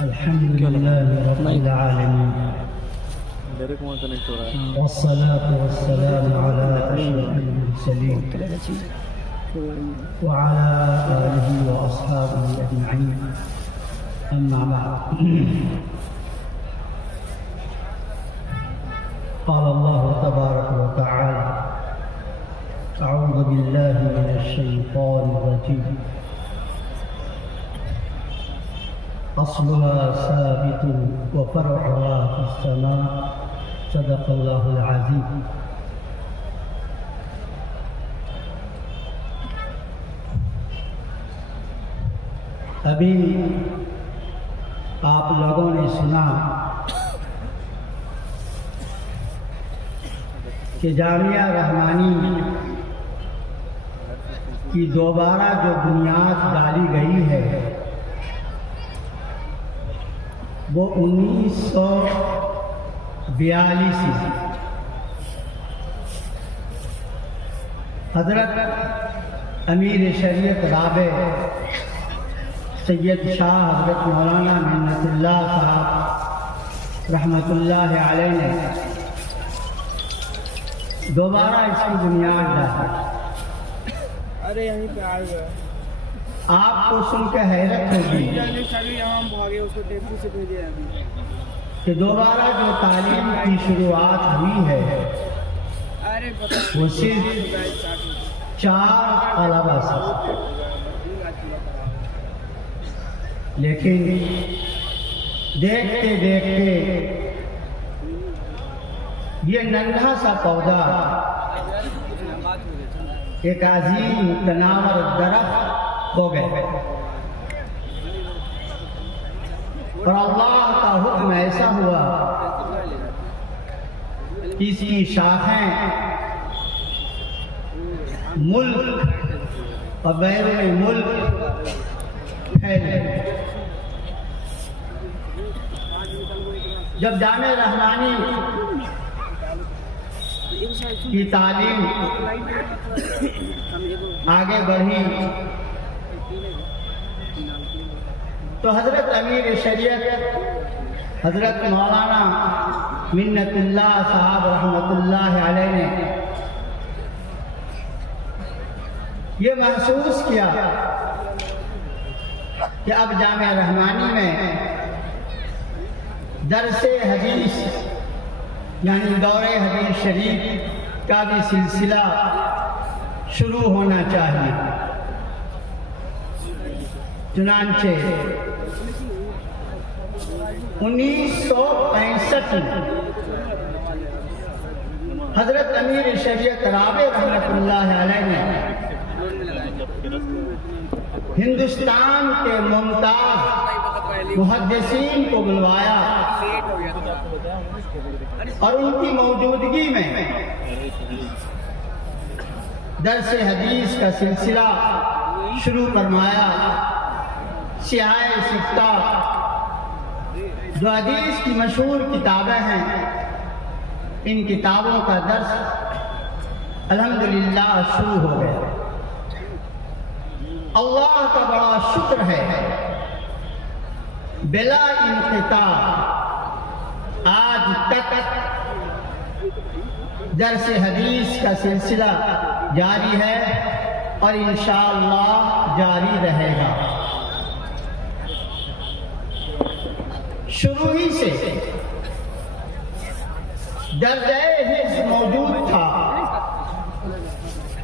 الحمد لله رب العالمين والصلاة والسلام على أشرف المرسلين وعلى آله وأصحابه أجمعين أما بعد قال الله تبارك وتعالى أعوذ بالله من الشيطان الرجيم أصلها ثابت وفرعها في السماء صدق الله العظيم. ابھی آپ لوگوں نے سنا کہ جامعہ رحمانی کی دوبارہ جو بنیاد ڈالی گئی ہے وہ 1942 میں حضرت امیر شریعت رابع سید شاہ حضرت مولانا منت اللہ صاحب رحمۃ اللہ علیہ نے دوبارہ اس کی بنیاد ڈالی. ارے یہیں پہ آ گیا آپ کو سن کے حیرت ہوگی کہ دوبارہ جو تعلیم کی شروعات ہوئی ہے وہ صرف 4 طلبہ سے، لیکن دیکھتے دیکھتے یہ ننھا سا پودا ایک عظیم تناور درخت ہو گئے، اور اللہ کا حکم ایسا ہوا اس کی شاخیں ملک اور بیرون ملک پھیلے. جب جامعہ رحمانی کی تعلیم آگے بڑھی تو حضرت امیر شریعت حضرت مولانا منت اللہ صاحب رحمۃ اللہ علیہ نے یہ محسوس کیا کہ اب جامعہ رحمانی میں درس حدیث یعنی دور حدیث شریف کا بھی سلسلہ شروع ہونا چاہیے. چنانچہ 1965 میں حضرت امیر شریعت رابع رحمۃ اللہ علیہ نے ہندوستان کے ممتاز محدثین کو بلوایا اور ان کی موجودگی میں درس حدیث کا سلسلہ شروع فرمایا. سیاہ سفتہ جو حدیث کی مشہور کتابیں ہیں، ان کتابوں کا درس الحمدللہ شروع ہو گیا. اللہ کا بڑا شکر ہے بلا انقطاع آج تک درس حدیث کا سلسلہ جاری ہے اور انشاءاللہ جاری رہے گا. شروع ہی سے درجہ حفظ موجود تھا،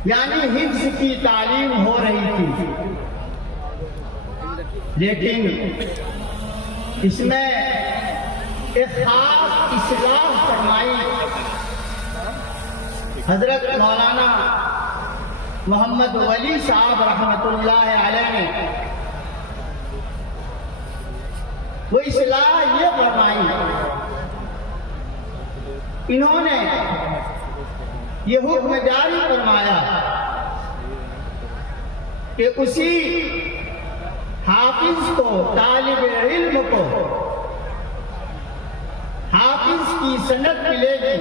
یعنی حفظ کی تعلیم ہو رہی تھی، لیکن اس میں ایک خاص اصلاح فرمائی حضرت مولانا محمد ولی صاحب رحمۃ اللہ علیہ نے. وہ اصلاح یہ فرمائی، انہوں نے یہ حکم جاری فرمایا کہ اسی حافظ کو، طالب علم کو حافظ کی سند ملے گی،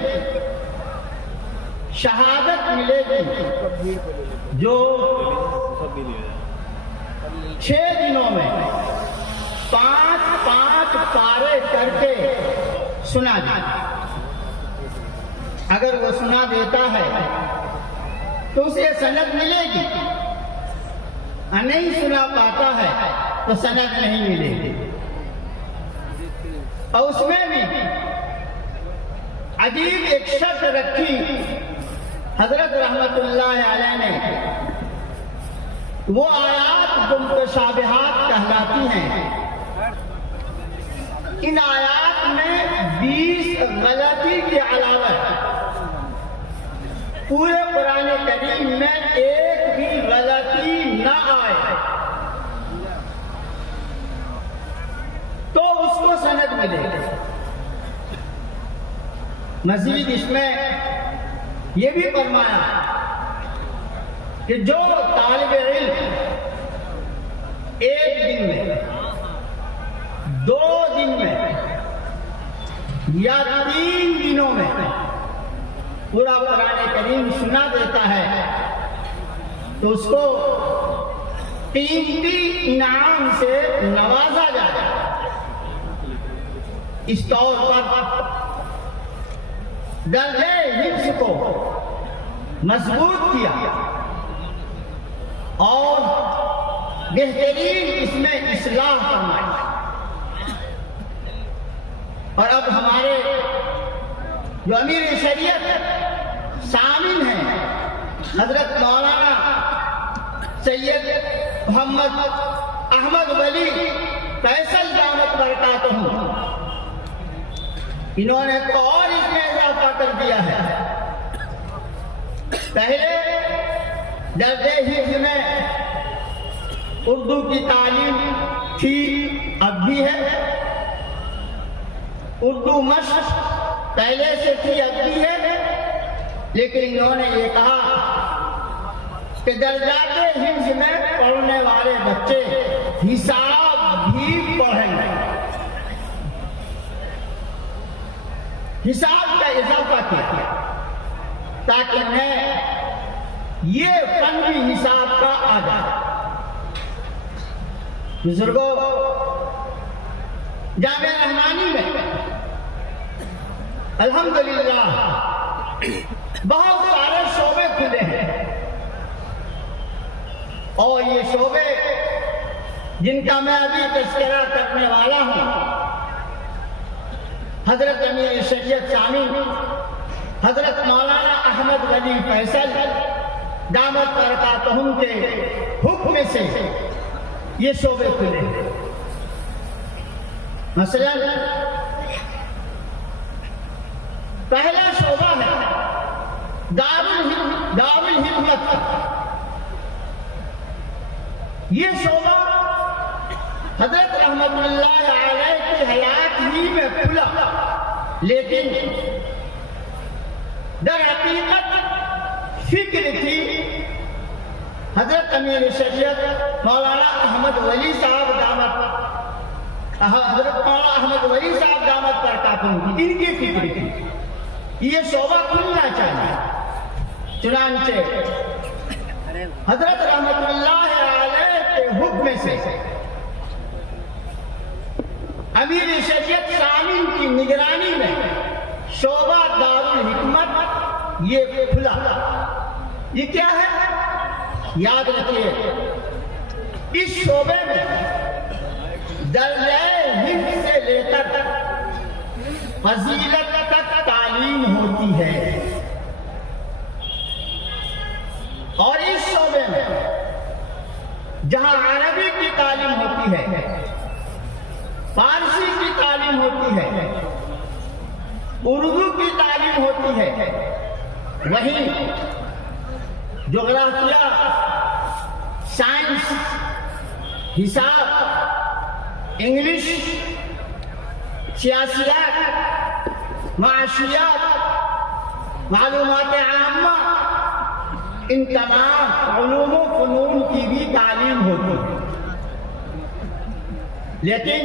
شہادت ملے گی، جو 6 دنوں میں 5 پارے کر کے سنا دے. اگر وہ سنا دیتا ہے تو اسے سند ملے گی، اور نہیں سنا پاتا ہے تو سند نہیں ملے گی. اور اس میں بھی عجیب ایک شرط رکھی حضرت رحمت اللہ علیہ نے. وہ آیات جو متشابہات کہلاتی ہیں، ان آیات میں 20 غلطی کے علاوہ پورے قرآن کریم میں ایک بھی غلطی نہ آئے تو اس کو سند ملے گی. مزید اس میں یہ بھی فرمایا کہ جو طالب علم ایک دن میں، 2 دن میں یا 3 دنوں میں پورا قرآن کریم سنا دیتا ہے تو اس کو قیمتی انعام سے نوازا جائے. اس طور پر درجہ حفظ کو مضبوط کیا اور بہترین اس میں اصلاح فرمائی. اور اب ہمارے جو امیر شریعت سامن ہیں حضرت مولانا سید محمد احمد ولی فیصل دامت برکاتہ، انہوں نے تو اور اس میں اضافہ کر دیا ہے. پہلے درجہ حفظ میں اردو کی تعلیم تھی، اب بھی ہے. اردو مشق پہلے سے تھی، اب بھی ہے. لیکن انہوں نے یہ کہا کہ درجات حفظ میں پڑھنے والے بچے حساب بھی پڑھیں گے. حساب کا اضافہ کیا تاکہ انہیں یہ فن بھی حساب کا آ جائے. بزرگوں، جامعہ رحمانی میں الحمدللہ بہت سارے شعبے کھلے ہیں، اور یہ شعبے جن کا میں ابھی تذکرہ کرنے والا ہوں، حضرت امیر شریعت سامن حضرت مولانا احمد ولی فیصل دامت برکاتہم کے حکم سے یہ شعبے کھلے. مثلا پہلا شعبہ ہے دار الحکمت. یہ شعبہ حضرت رحمت اللہ علیہ کی حیات ہی میں کھلا، لیکن در حقیقت فکر تھی حضرت امیر شریعت مولانا احمد ولی صاحب دامت، حضرت مولانا احمد ولی صاحب دامت برکاتہم کی، ان کی فکر تھی یہ شعبہ کھلنا چاہیے. چنانچہ حضرت رحمت اللہ علیہ کے حکم سے امیر شریعت سامن کی نگرانی میں شعبہ دارالحکمت یہ کھلا. یہ کیا ہے؟ یاد رکھیے، اس شعبے میں درجہ حفظ سے لے کر فضیلت تک تعلیم ہوتی ہے، اور اس شعبے میں جہاں عربی کی تعلیم ہوتی ہے، فارسی کی تعلیم ہوتی ہے، اردو کی تعلیم ہوتی ہے، وہیں جغرافیہ، سائنس، حساب، انگلش، سیاسیات، معاشیات، معلومات عامہ، ان تمام علوم و فنون کی بھی تعلیم ہوتی ہے. لیکن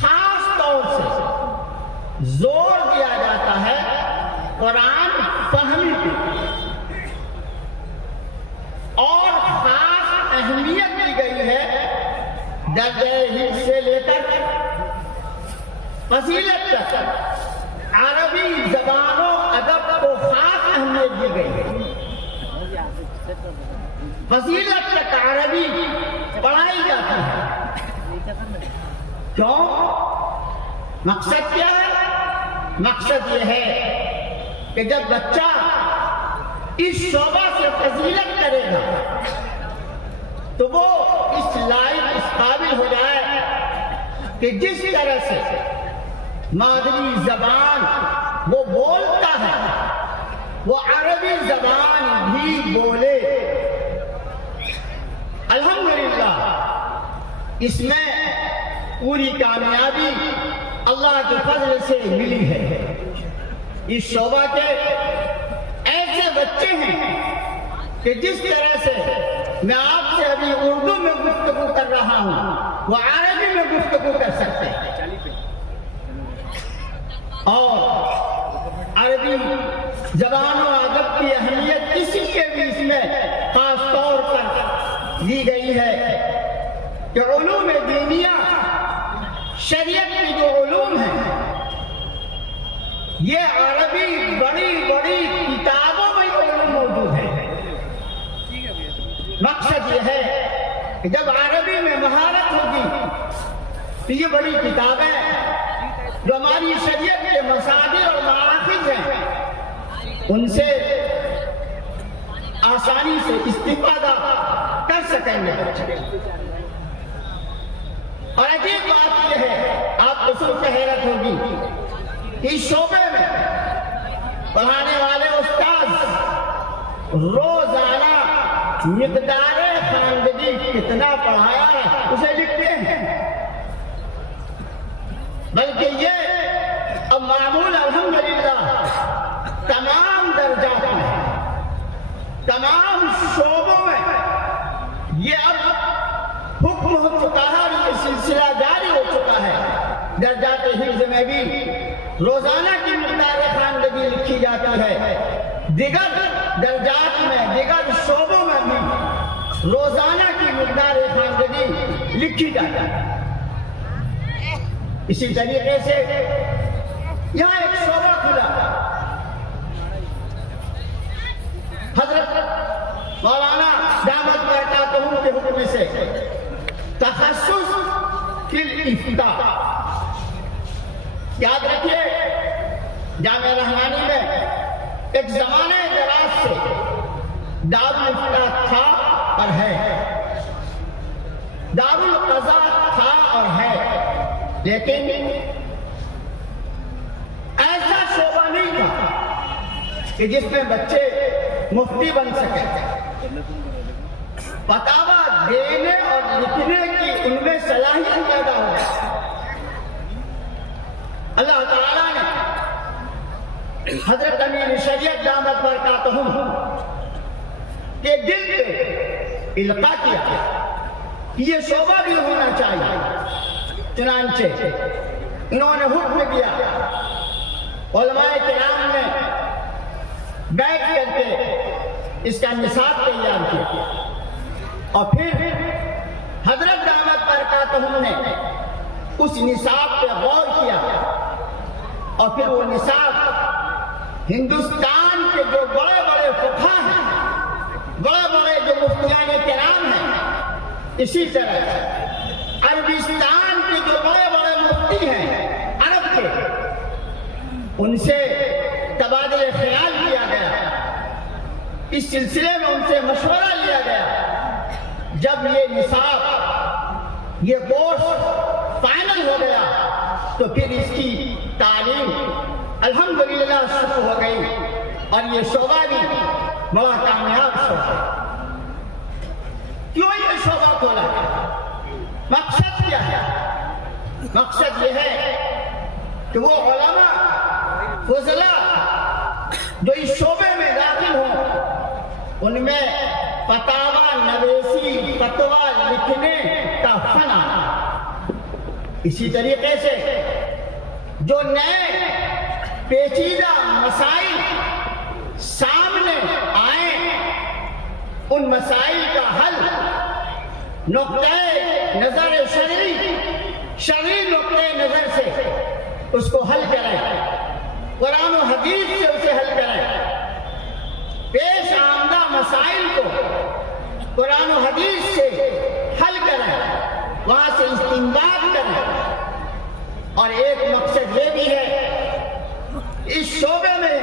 خاص طور سے زور دیا جاتا ہے قرآن فہمی پہ، اور خاص اہمیت دی گئی ہے درجہ حفظ سے لے کر فضیلت تک عربی زبان و ادب کو خاص اہمیت دی گئی ہے. فضیلت تک عربی پڑھائی جاتی ہے. کیوں؟ مقصد کیا ہے؟ مقصد یہ ہے کہ جب بچہ اس شعبہ سے فضیلت کرے گا تو وہ اس لائق اس قابل ہو جائے کہ جس طرح سے مادری زبان وہ بولتا ہے وہ عربی زبان بھی بولے. الحمدللہ اس میں پوری کامیابی اللہ کے فضل سے ملی ہے. اس شعبہ کے ایسے بچے ہیں کہ جس طرح سے میں آپ سے ابھی اردو میں گفتگو کر رہا ہوں وہ عربی میں گفتگو کر سکتے ہیں. اور عربی زبان و ادب کی اہمیت کسی کے بھی اس میں خاص طور پر دی گئی ہے کہ علوم دینیہ شریعت کی جو علوم ہیں یہ عربی بڑی بڑی کتابوں میں علوم موجود ہے. مقصد یہ ہے کہ جب عربی میں مہارت ہوگی تو یہ بڑی کتابیں جو ہماری شریعت کے مصادر اور مآخذ ہیں ان سے آسانی سے استفادہ کر سکیں گے بچے. اور عجیب بات یہ ہے آپ کو سن کے حیرت ہوگی کہ اس شعبے میں پڑھانے والے استاد روزانہ مقدار خواندگی کتنا پڑھایا ہے اسے لکھتے ہیں. بلکہ یہ اب معمول الحمدللہ تمام درجات میں تمام شعبوں میں یہ اب حکم ہو چکا ہے اور یہ سلسلہ جاری ہو چکا ہے. درجات حفظ میں بھی روزانہ کی مقدار خواندگی لکھی جاتی ہے. دیگر درجات میں دیگر شعبوں میں بھی روزانہ کی مقدار خواندگی لکھی جاتی ہے. اسی طریقے سے یہاں ایک شعبہ کھلا حضرت مولانا دامت برکاتہ کے حکم سے تخصص فی الافتاء. یاد رکھیے جامعہ رحمانی میں ایک زمانے دراز سے دارالفتاء تھا اور ہے، دارالقضاء تھا اور ہے، لیکن ایسا شعبہ نہیں تھا کہ جس میں بچے مفتی بن سکے. فتاویٰ دینے اور لکھنے کی ان میں صلاحیت پیدا ہو گئی. اللہ تعالیٰ نے حضرت امیر شریعت دامت برکاتہم کے دل پہ القاء کیا یہ شعبہ بھی ہونا چاہیے. چنانچہ انہوں نے حکم دیا، علماء کرام نے بیٹھ کر کے اس کا نصاب تیار کیا اور پھر حضرت دامت برکاتہم نے اس نصاب پہ غور کیا اور پھر وہ نصاب ہندوستان کے جو بڑے بڑے فقہاء ہیں، بڑے بڑے جو مفتیان کرام ہیں، اسی طرح عربستان کے جو بڑے بڑے مفتی ہیں عرب کے، ان سے تبادلہ خیال کیا گیا. اس سلسلے میں ان سے مشورہ لیا گیا. جب یہ نصاب یہ کورس فائنل ہو گیا تو پھر اس کی تعلیم الحمدللہ شروع ہو گئی اور یہ شعبہ بھی بڑا کامیاب شعبہ. کیوں یہ شعبہ کھولا؟ مقصد کیا ہے؟ مقصد یہ ہے کہ وہ علماء فضلاء جو اس شعبے میں داخل ہوں ان میں فتاویٰ نویسی فتویٰ لکھنے کا فن آنا. اسی طریقے سے جو نئے پیچیدہ مسائل سامنے آئیں ان مسائل کا حل نقطۂ نظر شرعی نقطۂ نظر سے اس کو حل کریں، قرآن و حدیث سے اسے حل کریں، پیش آمدہ مسائل کو قرآن و حدیث سے حل کریں، وہاں سے استنباط کریں۔ اور ایک مقصد یہ بھی ہے، اس شعبے میں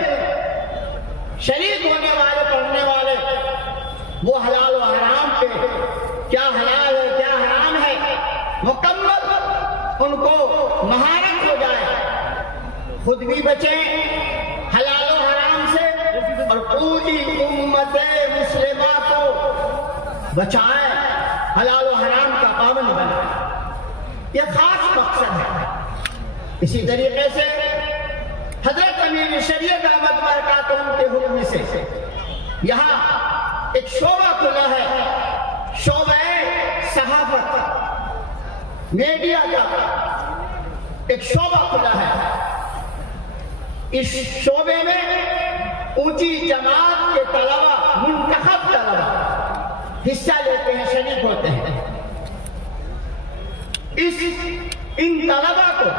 شریک ہونے والے پڑھنے والے وہ حلال و حرام پہ کیا حلال ہے کیا حرام ہے مکمل ان کو مہارت ہو جائے، خود بھی بچیں حلال و حرام سے اور پوری امت مسلمہ کو بچائیں، حلال و حرام کا پابند بنائیں۔ یہ خاص مقصد ہے۔ اسی طریقے سے حضرت امیر شریعت دامت برکاتہ کے حکم سے یہاں ایک شعبہ کھلا ہے، شعبہ صحافت، میڈیا کا ایک شعبہ کھلا ہے۔ اس شعبے میں اونچی جماعت کے طلبہ، منتخب طلبہ حصہ لیتے ہیں، شریک ہوتے ہیں۔ ان طلبہ کو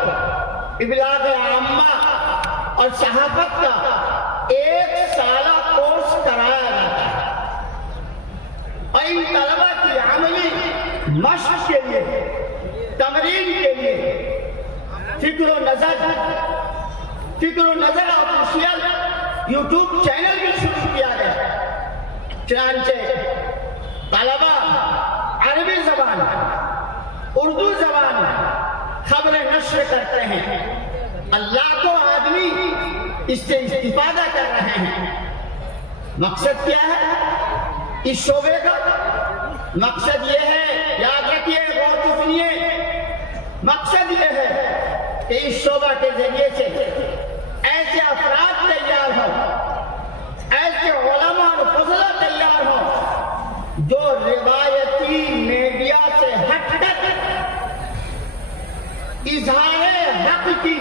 ابلاغ عامہ اور صحافت کا 1 سالہ کورس کرایا جاتا ہے، اور ان طلبہ کی عملی مشق کے لیے، تمرین کے لیے فکر و نظر آفیشیل یوٹیوب چینل بھی شروع کیا گیا۔ چنانچہ طلبہ عربی زبان، اردو زبان خبریں نشر کرتے ہیں، اللہ کو آدمی اس سے استفادہ کر رہے ہیں۔ مقصد کیا ہے اس شعبے کا؟ مقصد یہ ہے، یاد رکھیے، غور سے سنیے، مقصد یہ ہے کہ اس شعبہ کے ذریعے سے ایسے افراد تیار ہوں، ایسے علماء اور فضلہ تیار ہوں جو روایتی میڈیا سے ہٹ کر اظہار حق کی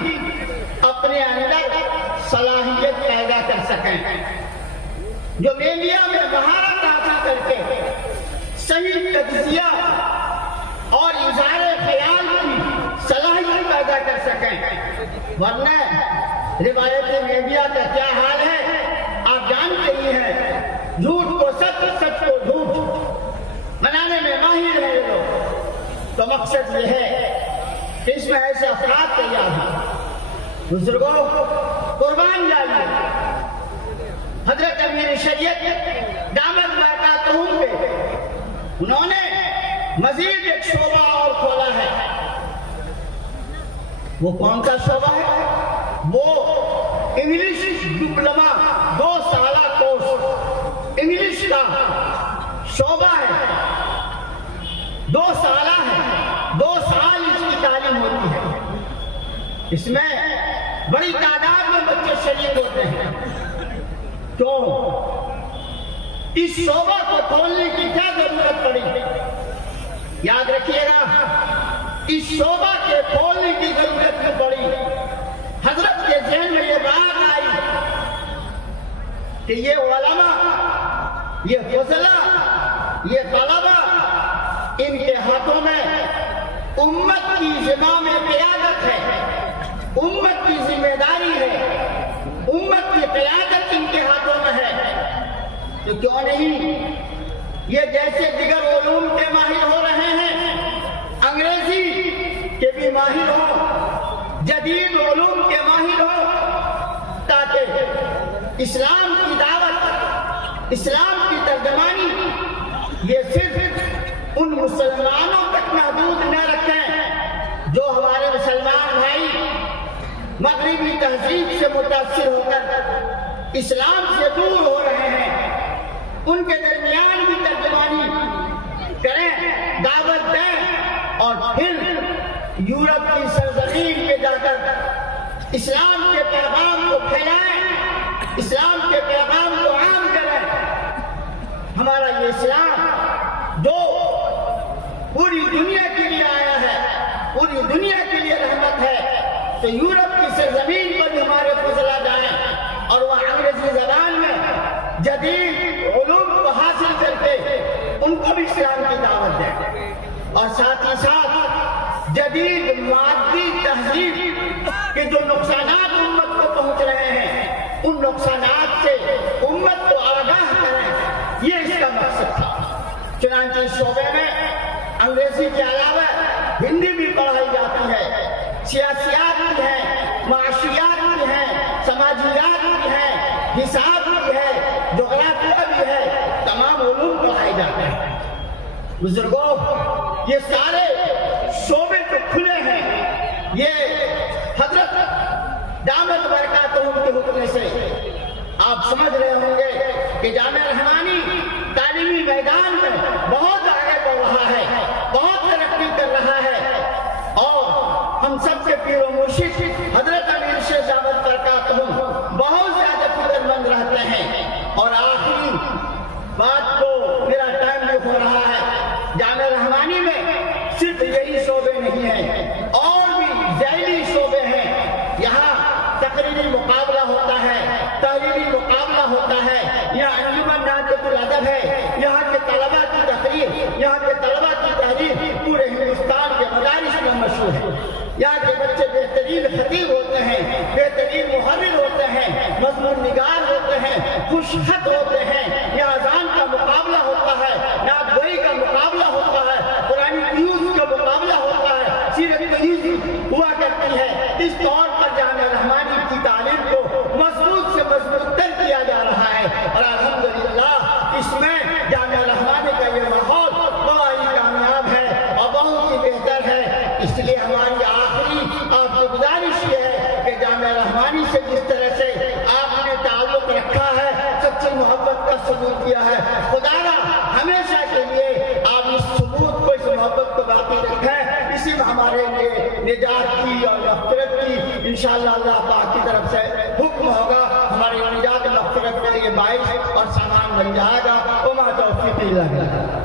اپنے اندر صلاحیت پیدا کر سکیں، جو میڈیا میں مہارت حاصل کر کے صحیح تجزیہ اور اظہار خیال کی صلاحیت پیدا کر سکیں۔ ورنہ روایتی میڈیا کا کیا حال ہے آپ جانتے ہی ہیں، جھوٹ کو سچ، سچ کو جھوٹ بنانے میں ماہر ہیں یہ لوگ۔ تو مقصد یہ ہے کہ اس میں ایسے افراد تیار ہیں۔ بزرگوں قربان جائیے، حضرت امیر شریعت دامت برکاتہ پہ انہوں نے مزید ایک شعبہ اور کھولا ہے۔ وہ کون سا شعبہ ہے؟ وہ انگلش ڈپلوما 2 سالہ کورس انگلش کا شعبہ ہے، 2 سالہ ہے، 2 سال اس کی تعلیم ہوتی ہے۔ اس میں بڑی تعداد میں بچے شریک ہوتے ہیں۔ کیوں؟ اس شعبہ کو کھولنے کی کیا ضرورت پڑی؟ یاد رکھیے گا، اس شعبہ کے کھولنے کی ضرورت کیوں پڑی؟ حضرت کے ذہن میں یہ بات آئی کہ یہ علماء، یہ فضلہ، یہ طلبہ، ان کے ہاتھوں میں امت کی زمام قیادت ہے، امت کی ذمہ داری ہے، امت کی قیادت ان کے ہاتھوں میں ہے۔ تو کیوں نہیں یہ جیسے دیگر علوم کے ماہر ہو رہے ہیں، انگریزی کے بھی ماہر ہوں، جدید علوم کے ماہر ہوں، تاکہ اسلام کی دعوت، اسلام کی ترجمانی یہ صرف ان مسلمانوں تک محدود نہ رکھیں جو ہمارے مسلمان بھائی مغربی تہذیب سے متاثر ہو کر اسلام سے دور ہو رہے ہیں، ان کے درمیان بھی ترجمانی کریں، دعوت دیں، اور پھر یورپ کی سرزمین پہ جا کر اسلام کے پیغام کو پھیلائیں، اسلام کے پیغام کو عام کریں۔ ہمارا یہ اسلام جو پوری دنیا کے لیے آیا ہے، پوری دنیا کے لیے رحمت ہے، تو یورپ کی سرزمین پر بھی ہمارے فضلہ جائیں اور وہ انگریزی زبان میں جدید علوم کو حاصل کر کے ان کو بھی اسلام کی دعوت دیں، اور ساتھ ہی ساتھ جدید مادی تہذیب کے جو نقصانات سے امت کو آگاہ کریں، یہ اس کا مقصد تھا۔ چنانچہ اس شعبے میں انگریزی کے علاوہ ہندی بھی پڑھائی جاتی ہے، سیاسیات بھی ہیں، معاشیات بھی ہیں، سماجیات بھی ہیں، حساب بھی ہے، جغرافیہ بھی ہے، تمام علوم پڑھائے جاتے ہیں۔ بزرگوں، یہ سارے شعبے جو کھلے ہیں یہ حضرت دامت برکاتہم کے حکم سے۔ آپ سمجھ رہے ہوں گے کہ جامعہ رحمانی تعلیمی میدان میں بہت آگے بڑھ رہا ہے، بہت ترقی کر رہا ہے، اور ہم سب کے پیر و مرشد حضرت امیر شیخ دامت برکاتہم بہت زیادہ فکر مند رہتے ہیں۔ اور آخری بات کو، میرا ٹائم بھی ہو رہا ہے، جامعہ رحمانی میں صرف یہی شعبے نہیں ہیں، اور بھی ذیلی شعبے ہیں۔ یہاں تقریری مقابلہ ہوتا ہے، تحریری مقابلہ ہوتا ہے، یہاں انجمن ناطق الادب ہے، یہاں کے طلباء کی تقریر، یہاں کے طلباء کی تحریر پورے ہندوستان کے مدارس میں مشہور ہے۔ یہاں کے بچے بہترین خطیب ہوتے ہیں، بہترین محرر ہوتے ہیں، مضمون نگار ہوتے ہیں، خوش خط ہوتے ہیں، یہاں اذان کا مقابلہ ہوتا ہے، نعت گوئی کا مقابلہ ہوتا ہے، قرآن نیوز کا مقابلہ ہوتا ہے، سیرت نیوز ہوا کرتی ہے۔ اس طور پر جامعہ رحمانی کی تعلیم کو مضبوط سے مضبوط تر کیا جا رہا ہے، اور الحمدللہ اس میں جامعہ رحمانی کا یہ ماحول بہت ہی کامیاب ہے اور بہت ہی بہتر ہے۔ اس لیے ہماری آخری آپ کو گزارش یہ ہے کہ جامعہ رحمانی سے جس طرح سے آپ نے تعلق رکھا ہے، سچی محبت کا ثبوت کیا ہے، خدا را ہمیشہ کے لیے آپ اس ثبوت کو، اس محبت کو باقی رکھیں۔ اسی میں ہمارے لیے نجات کی اور مغفرت کی انشاءاللہ اللہ پاک کی طرف سے حکم ہوگا، ہماری نجات مغفرت کے لیے باعث اور سامان بن جائے گا۔ وما توفیق الا باللہ۔